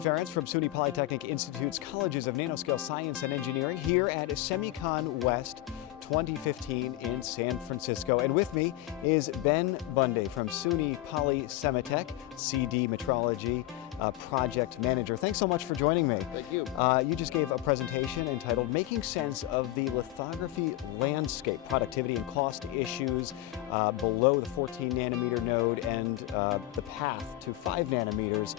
Steve Ferentz from SUNY Polytechnic Institute's Colleges of Nanoscale Science and Engineering here at SEMICON West 2015 in San Francisco. And with me is Ben Bunday from SUNY Poly SEMATECH, CD Metrology Project Manager. Thanks so much for joining me. Thank you. You just gave a presentation entitled Making Sense of the Lithography Landscape, Productivity and Cost Issues below the 14 nanometer node and the path to 5 nanometers.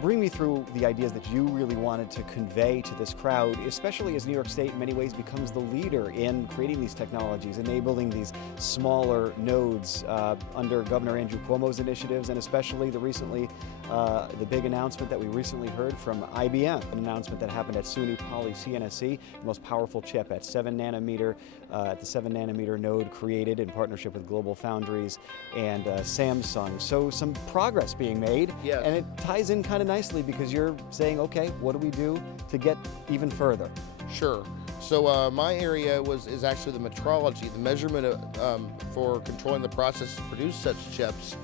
Bring me through the ideas that you really wanted to convey to this crowd, especially as New York State in many ways becomes the leader in creating these technologies, enabling these smaller nodes under Governor Andrew Cuomo's initiatives, and especially the big announcement that we recently heard from IBM, an announcement that happened at SUNY Poly CNSC, the most powerful chip at 7 nanometer, at the 7 nanometer node created in partnership with Global Foundries and Samsung. So some progress being made, yes. And it ties in kind of nicely because you're saying, okay, what do we do to get even further? Sure. So my area is actually the metrology, the measurement for controlling the process to produce such chips.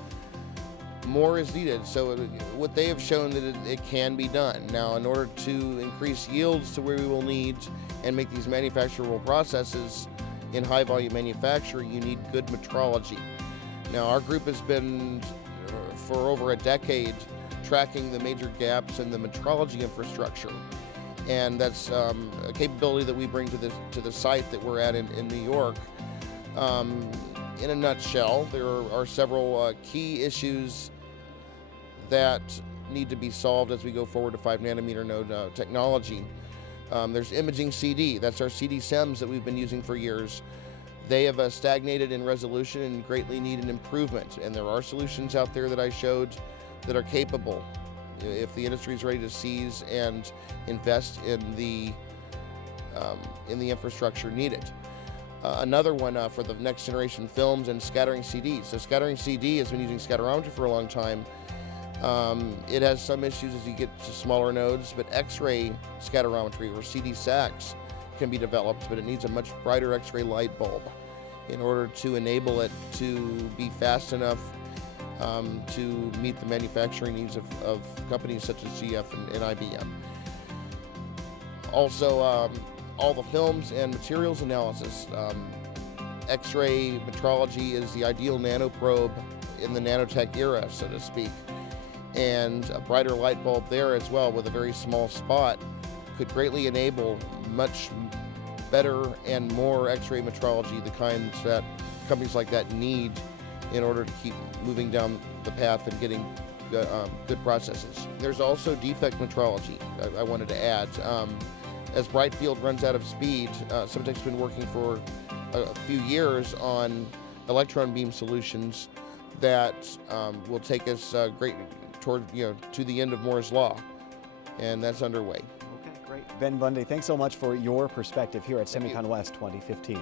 More is needed. So what they have shown that it can be done. Now, in order to increase yields to where we will need and make these manufacturable processes in high volume manufacturing, you need good metrology. Now, our group has been for over a decade tracking the major gaps in the metrology infrastructure, and that's a capability that we bring to the site that we're at in New York. In a nutshell, there are several key issues that need to be solved as we go forward to 5 nanometer node technology. There's imaging CD. That's our CD SEMs that we've been using for years. They have stagnated in resolution and greatly need an improvement, and there are solutions out there that I showed that are capable if the industry is ready to seize and invest in the infrastructure needed. Another one for the next generation films and scattering CDs. So scattering CD has been using scatterometry for a long time. It has some issues as you get to smaller nodes, but X-ray scatterometry or CD SACs can be developed, but it needs a much brighter X-ray light bulb in order to enable it to be fast enough to meet the manufacturing needs of companies such as GF and IBM. Also, all the films and materials analysis. X-ray metrology is the ideal nanoprobe in the nanotech era, so to speak. And a brighter light bulb there as well with a very small spot could greatly enable much better and more X-ray metrology, the kinds that companies like that need in order to keep moving down the path and getting good processes. There's also defect metrology I wanted to add. As bright field runs out of speed, SEMATECH's been working for a few years on electron beam solutions that will take us toward to the end of Moore's Law, and that's underway. Okay, great. Ben Bunday, thanks so much for your perspective here at SEMICON West 2015.